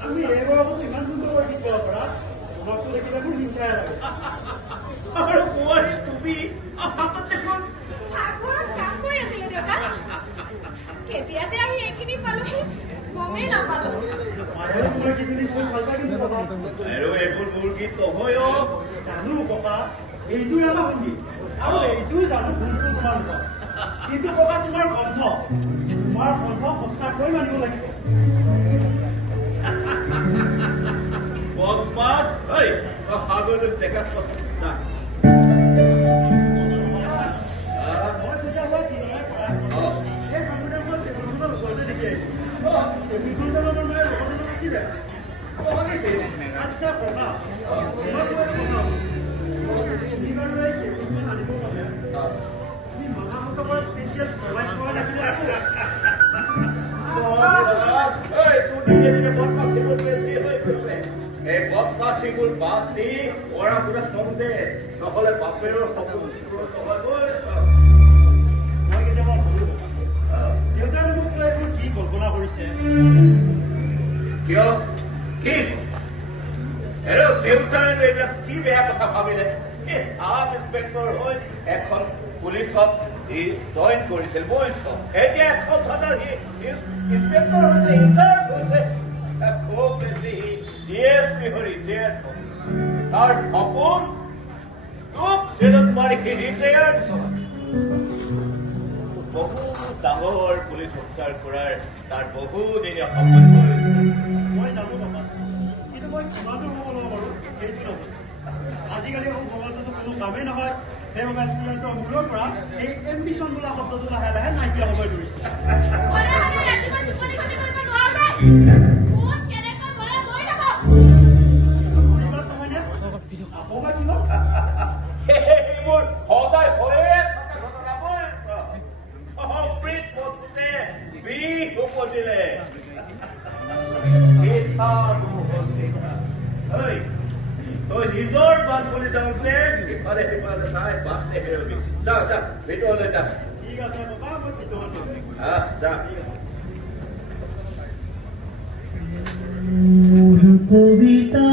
তুমি এইবাৰতো ইমান সুন্দৰ গীত গাব পাৰা তোমাকতো দেখিলে মোৰ হিংসাই লাগে আৰু কুঁৱৰী তুমি দেখোন কাম কৰি আছিলে দেউতা কেতিয়া যে আমি এইখিনি পালোহি গমেই নাপালো আৰু তোমাৰ গীতখিনি খুব ভাল পাই কিন্তু ককা আৰু এইবোৰ মোৰ গীত নহয় জানো ককা এইটোৰ আমাৰ সংগীত আৰু এইটোও জানো ভুলটো তোমাৰ নহয় কিন্তু ককা তোমাৰ কণ্ঠ সঁচাকৈ মানিব লাগিব বদমাছ এই সাগৰলৈ জেগাত না মই তেতিয়া হোৱা কিনাৰে কৰা সেই কামটোতে মই টেবুলখনৰ ওচৰতে দেখি আহিছোঁ টেবুলখনৰ মানে লগৰজন আছিলে আচ্ছা ককা মই তোমাক কথা তুমি বাৰু এই টেবুলখন আনিব পালে তুমি মামাহঁতৰ পৰা স্পেচিয়েল প্ৰভাইড কৰা নাছিলে এই বদমাছিবোৰ বাদ দি পঢ়া শুনা কম দে নহলে বাপেৰৰ সপোন মই কেতিয়াবা ভাবো দেউতাই মোক লৈ এইবোৰ কি কল্পনা কৰিছে কিয় কি দেউতাৰে এইবিলাক কি বেয়া কথা ভাবিলে এই চাব ইন্সপেক্টৰ হৈ এখন পুলিচত জইন কৰিছিল বুজিছ এতিয়া এখন থানাৰ ইন্সপেক্টৰ হৈছে ইনচাৰ্জ হৈছে খুব বেছি ডিএসপি হৈ ৰিটায়াৰ্ড তাৰ সপোন তোক জেলত মাৰি ৰিটায়াৰ্ড বহু ডাঙৰ পুলিচ অফিচাৰ কৰাৰ তাৰ বহুদিনীয়া সপোন মই জানো বাবা কিন্তু মই কিমানো হ'ব নোৱাৰো সেইটো নহয় আজিকালি সমাজতো কোনো কামেই নহয় সেইবাবে ষ্টুডেণ্টৰ মূৰৰ পৰা এই এম্বিশ্যন বোলা শব্দটো লাহে লাহে নাইকিয়া হ'বলৈ ধৰিছে সেইবোৰ সদায় হৈয়ে থকা ঘটনাবোৰ অমৃত বস্তুতে বিষ উপজিলে তই নিজৰ বাট বুলি যাওঁতে ইফালে সিফালে চাই বাটে হেৰবি যা যা ভিতৰলৈ যা ঠিক আছে বাবা মই ভিতৰত যা কবিতা